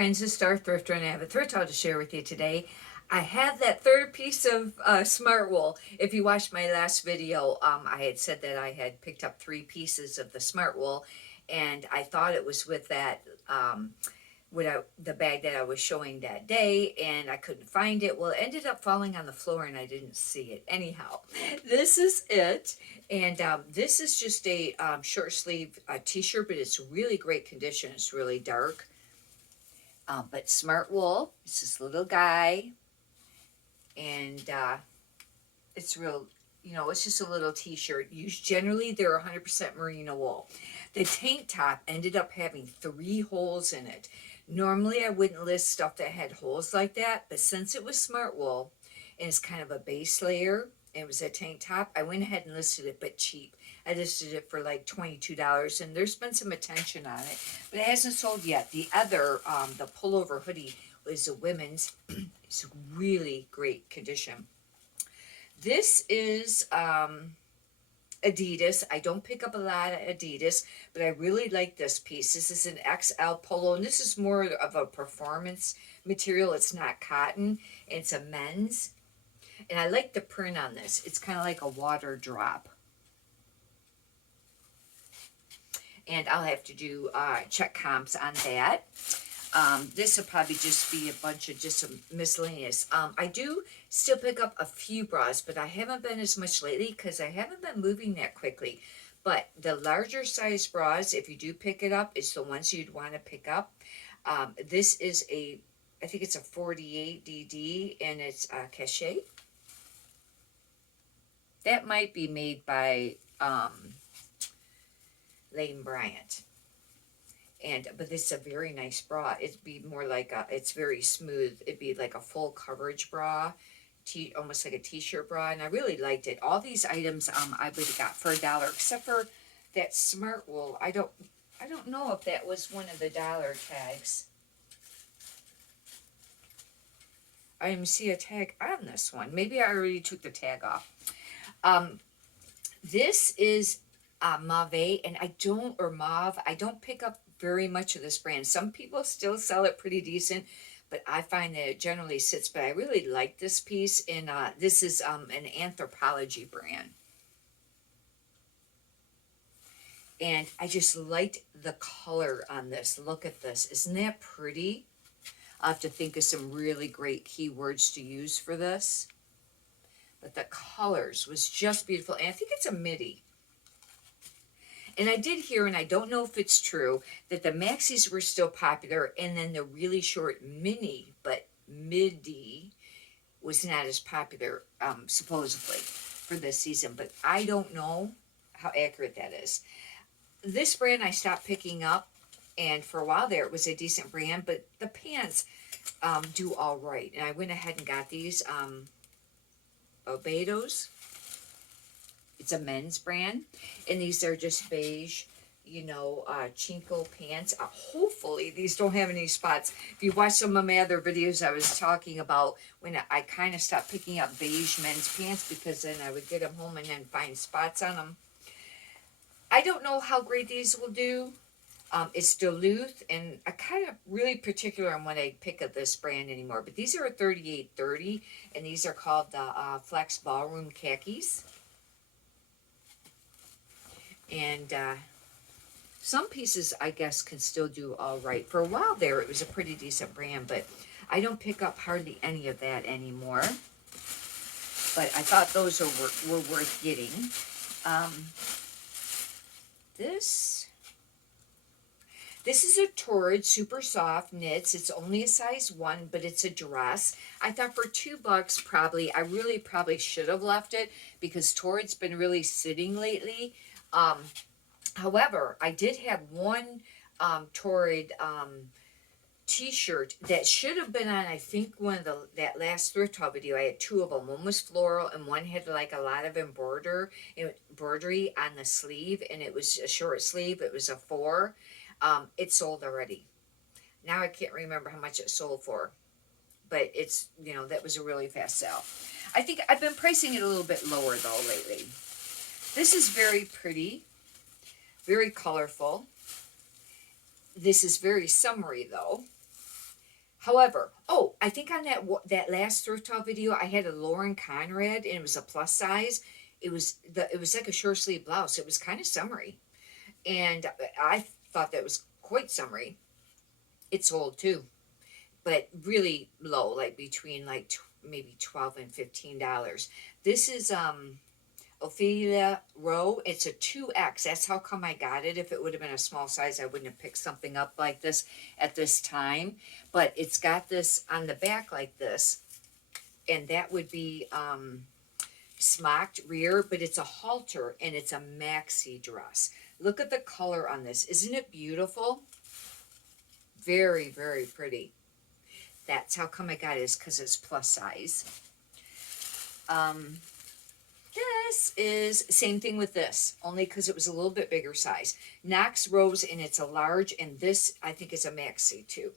friends, it's Star Thrifter, and I have a thrift haul to share with you today. I have that third piece of smart wool. If you watched my last video, I had said that I had picked up 3 pieces of the smart wool, and I thought it was with that the bag that I was showing that day, and I couldn't find it. Well, it ended up falling on the floor, and I didn't see it. Anyhow, this is it, and this is just a short sleeve t-shirt, but it's really great condition. It's really dark. But smart wool, it's this little guy, and it's real, it's just a little t-shirt. Generally, they're 100% merino wool. The tank top ended up having 3 holes in it. Normally, I wouldn't list stuff that had holes like that, but since it was smart wool, and it's kind of a base layer, and it was a tank top, I went ahead and listed it, but cheap. I listed it for like $22, and there's been some attention on it, but it hasn't sold yet. The other, the pullover hoodie, was a women's. It's really great condition. This is Adidas. I don't pick up a lot of Adidas, but I really like this piece. This is an XL polo, and this is more of a performance material. It's not cotton. It's a men's, and I like the print on this. It's kind of like a water drop. And I'll have to do check comps on that. This will probably just be a bunch of just some miscellaneous. I do still pick up a few bras, but I haven't been as much lately because I haven't been moving that quickly. But the larger size bras, if you do pick it up, is the ones you'd want to pick up. This is I think it's a 48 DD, and it's cachet. That might be made by Lane Bryant. But this is a very nice bra. It'd be more like it's very smooth. It'd be like a full coverage bra, almost like a t-shirt bra, and I really liked it. All these items I would have got for $1, except for that smart wool. I don't know if that was one of the dollar tags. I didn't see a tag on this one. Maybe I already took the tag off. This is Mauve, and I don't pick up very much of this brand. Some people still sell it pretty decent, but I find that it generally sits. But I really like this piece, and this is an Anthropology brand. And I just liked the color on this. Look at this. Isn't that pretty? I'll have to think of some really great keywords to use for this. But the colors was just beautiful. And I think it's a midi. And I did hear, and I don't know if it's true, that the maxis were still popular, and then the really short mini, but midi, was not as popular, supposedly, for this season. But I don't know how accurate that is. This brand I stopped picking up, and for a while there it was a decent brand, but the pants do all right. And I went ahead and got these Barbados. It's a men's brand, and these are just beige, chinko pants. Hopefully these don't have any spots. If you watch some of my other videos, I was talking about when I kind of stopped picking up beige men's pants, because then I would get them home and then find spots on them. I don't know how great these will do. It's Duluth, and I kind of really particular on when I pick up this brand anymore. But these are a 3830, and these are called the Flex Ballroom Khakis. And some pieces, I guess, can still do all right. For a while there, it was a pretty decent brand, but I don't pick up hardly any of that anymore. But I thought those were worth getting. This is a Torrid super soft knits. It's only a size 1, but it's a dress. I thought for $2 probably, I really probably should have left it, because Torrid's been really sitting lately. However, I did have one Torrid t-shirt that should have been on, I think, that last thrift haul video. I had 2 of them. One was floral, and one had like a lot of embroidery on the sleeve, and it was a short sleeve. It was a 4. It sold already. Now I can't remember how much it sold for, but it's, that was a really fast sell. I think I've been pricing it a little bit lower though lately. This is very pretty, very colorful. This is very summery though. However, oh, I think on that last thrift haul video, I had a Lauren Conrad, and it was a plus size. It was like a short sleeve blouse. It was kind of summery, and I thought that was quite summery. It sold too, but really low, like between like maybe $12 and $15. This is Ophelia Row. It's a 2X. That's how come I got it. If it would have been a small size, I wouldn't have picked something up like this at this time. But it's got this on the back like this, and that would be smocked rear, but it's a halter and it's a maxi dress. Look at the color on this. Isn't it beautiful? Very, very pretty. That's how come I got it, is because it's plus size. This is same thing with this, only because it was a little bit bigger size. Knox Rose, and it's a large, and this I think is a maxi too.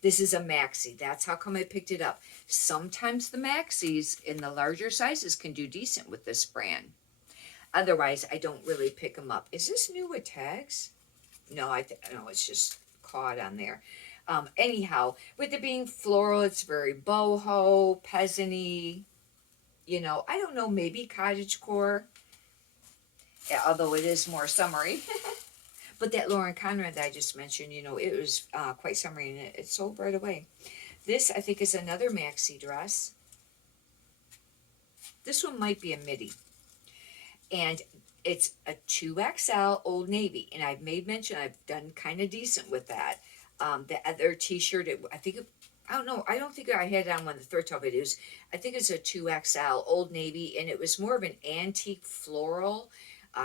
This is a maxi. That's how come I picked it up. Sometimes the maxis in the larger sizes can do decent with this brand. Otherwise, I don't really pick them up. Is this new with tags? No, no, it's just caught on there. Anyhow, with it being floral, it's very boho, peasant-y. You know, I don't know, maybe cottagecore. Yeah, although it is more summery. But that Lauren Conrad that I just mentioned, you know, it was quite summery, and it sold right away. This, I think, is another maxi dress. This one might be a midi. And it's a 2XL Old Navy. And I've made mention, I've done kind of decent with that. The other t-shirt, I don't know, I don't think I had it on one of the thrift haul videos. I think it's a 2XL Old Navy, and it was more of an antique floral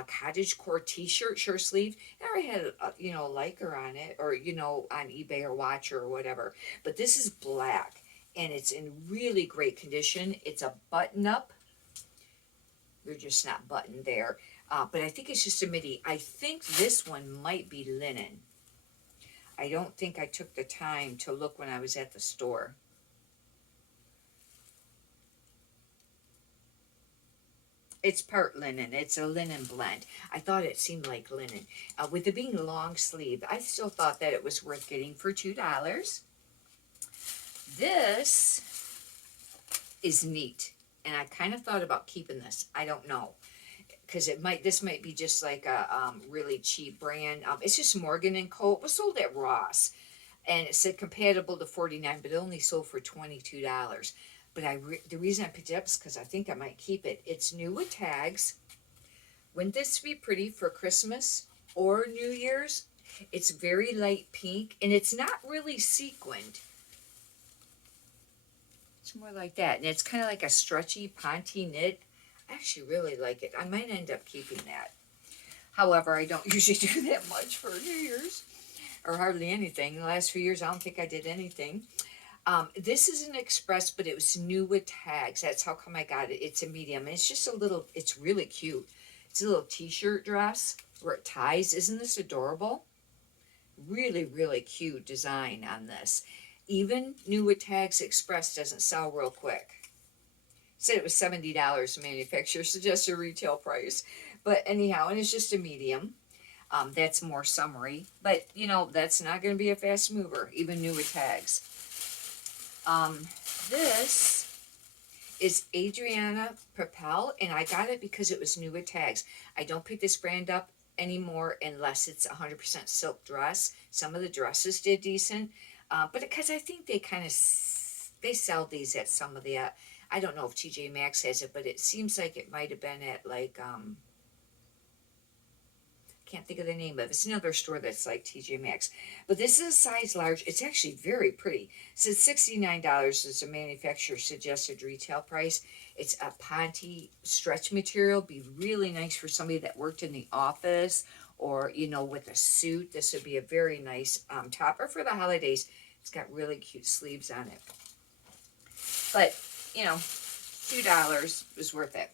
cottagecore t-shirt, short sleeve. I already had you know, a liker on it, or you know, on eBay or Watcher or whatever. But this is black, and it's in really great condition. It's a button up. They're just not buttoned there, but I think it's just a midi. I think this one might be linen. I don't think I took the time to look when I was at the store. It's part linen. It's a linen blend. I thought it seemed like linen. With it being long sleeve, I still thought that it was worth getting for $2. This is neat, and I kind of thought about keeping this. I don't know, because this might be just like a really cheap brand. It's just Morgan and Co. It was sold at Ross, and it said compatible to 49, but it only sold for $22. But the reason I picked it up is because I think I might keep it. It's new with tags. Wouldn't this be pretty for Christmas or New Year's? It's very light pink, and it's not really sequined. It's more like that, and it's kind of like a stretchy ponte knit. I actually really like it. I might end up keeping that. However, I don't usually do that much for New Year's, or hardly anything. The last few years, I don't think I did anything. This is an express, but it was new with tags. That's how come I got it. It's a medium. It's just a little, it's really cute. It's a little t-shirt dress where it ties. Isn't this adorable? Really, really cute design on this. Even new with tags express doesn't sell real quick. Said it was $70 manufacturer suggested retail price. But anyhow, and it's just a medium. That's more summery. But, you know, that's not going to be a fast mover, even new with tags. This is Adriana Papel, and I got it because it was new with tags. I don't pick this brand up anymore unless it's 100% silk dress. Some of the dresses did decent, but because I think they kind of they sell these at some of the I don't know if TJ Maxx has it, but it seems like it might have been at like can't think of the name of it. It's another store that's like TJ Maxx. But this is a size large. It's actually very pretty. It says $69 is a manufacturer suggested retail price. It's a ponte stretch material. Be really nice for somebody that worked in the office, or, you know, with a suit. This would be a very nice topper for the holidays. It's got really cute sleeves on it. But, you know, $2 was worth it.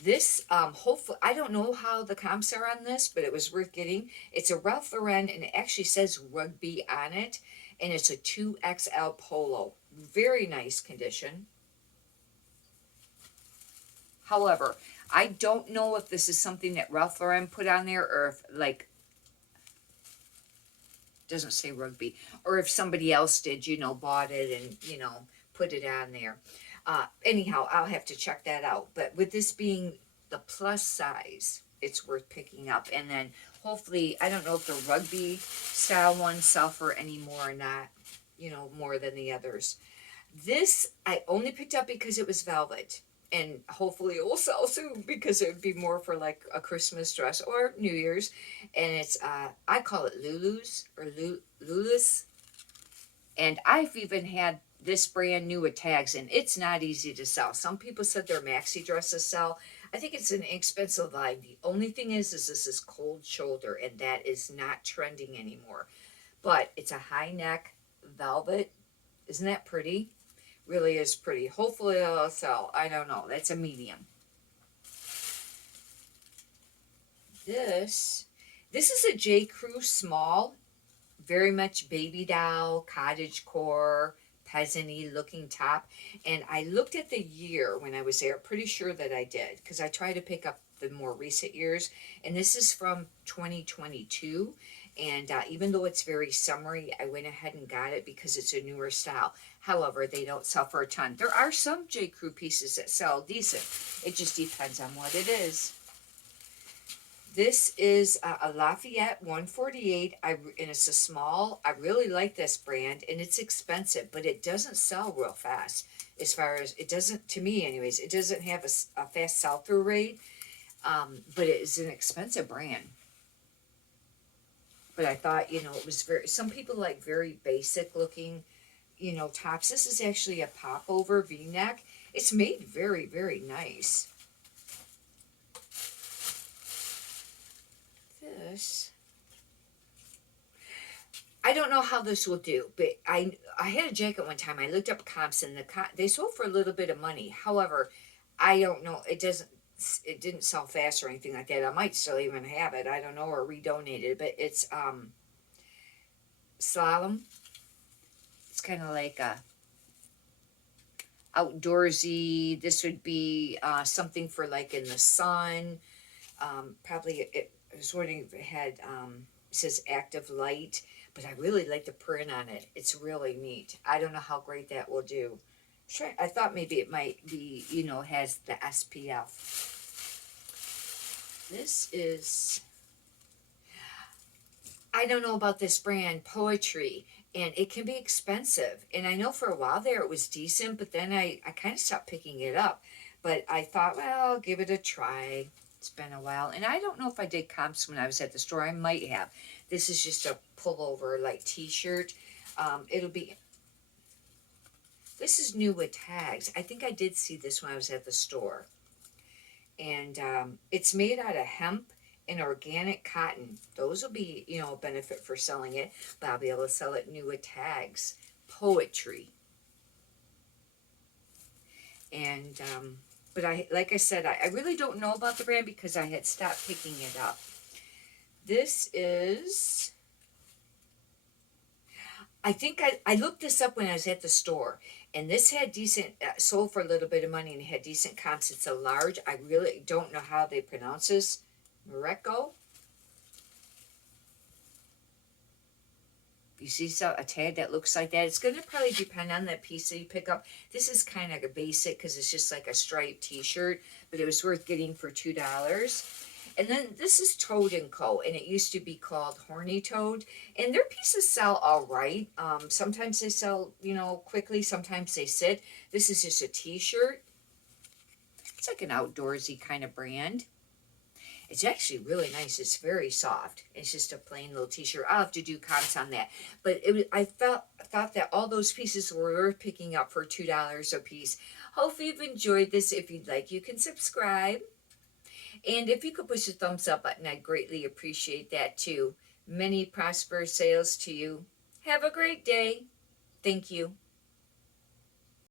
This, hopefully, I don't know how the comps are on this, but it was worth getting. It's a Ralph Lauren, and it actually says rugby on it, and it's a 2XL polo. Very nice condition. However, I don't know if this is something that Ralph Lauren put on there, or if, like, doesn't say rugby. Or if somebody else did, you know, bought it and, you know, put it on there. Anyhow, I'll have to check that out. But with this being the plus size, it's worth picking up. And then hopefully, I don't know if the rugby style ones sell for any more or not, you know, more than the others. This I only picked up because it was velvet. And hopefully it will sell soon because it would be more for like a Christmas dress or New Year's. And it's, I call it Lulu's or Lulu's. And I've even had this brand new with tags, and it's not easy to sell. Some people said their maxi dresses sell. I think it's an inexpensive line. The only thing is this is cold shoulder, and that is not trending anymore. But it's a high neck velvet. Isn't that pretty? Really is pretty. Hopefully it'll sell. I don't know. That's a medium. This is a J. Crew small. Very much baby doll, cottage core, peasant-y looking top. And I looked at the year when I was there. Pretty sure that I did, because I try to pick up the more recent years. And this is from 2022. And even though it's very summery, I went ahead and got it because it's a newer style. However, they don't sell for a ton. There are some J. Crew pieces that sell decent. It just depends on what it is. This is a Lafayette 148, and it's a small. I really like this brand, and it's expensive, but it doesn't sell real fast. As far as, it doesn't, to me anyways, it doesn't have a fast sell-through rate, but it is an expensive brand. But I thought, you know, it was some people like very basic looking, you know, tops. This is actually a pop-over V-neck. It's made very, very nice. This, I don't know how this will do, but I had a jacket one time. I looked up comps, and they sold for a little bit of money. However, I don't know. It didn't sell fast or anything like that. I might still even have it. I don't know, or redonate it. But it's slalom. It's kind of like a outdoorsy. This would be something for like in the sun. Probably I was wondering if it had it says active light, but I really like the print on it. It's really neat. I don't know how great that will do. I thought maybe it might be, you know, has the SPF. This is, I don't know about this brand, Poetry, and it can be expensive. And I know for a while there it was decent, but then I kind of stopped picking it up. But I thought, well, I'll give it a try. It's been a while. And I don't know if I did comps when I was at the store. I might have. This is just a pullover, like, t-shirt. It'll be... This is new with tags. I think I did see this when I was at the store. And it's made out of hemp and organic cotton. Those will be, you know, a benefit for selling it. But I'll be able to sell it new with tags. Poetry. And... but like I said, I really don't know about the brand because I had stopped picking it up. This is, I think I looked this up when I was at the store. And this had decent, sold for a little bit of money and had decent comps. It's a large. I really don't know how they pronounce this. Morocco. You see a tag that looks like that. It's going to probably depend on that piece that you pick up. This is kind of a basic because it's just like a striped t-shirt, but it was worth getting for $2. And then this is Toad & Co. And it used to be called Horny Toad. And their pieces sell all right. Sometimes they sell, you know, quickly. Sometimes they sit. This is just a t-shirt. It's like an outdoorsy kind of brand. It's actually really nice. It's very soft. It's just a plain little t-shirt. I'll have to do comps on that. But I thought that all those pieces were worth picking up for $2 a piece. Hopefully you've enjoyed this. If you'd like, you can subscribe. And if you could push the thumbs up button, I'd greatly appreciate that too. Many prosperous sales to you. Have a great day. Thank you.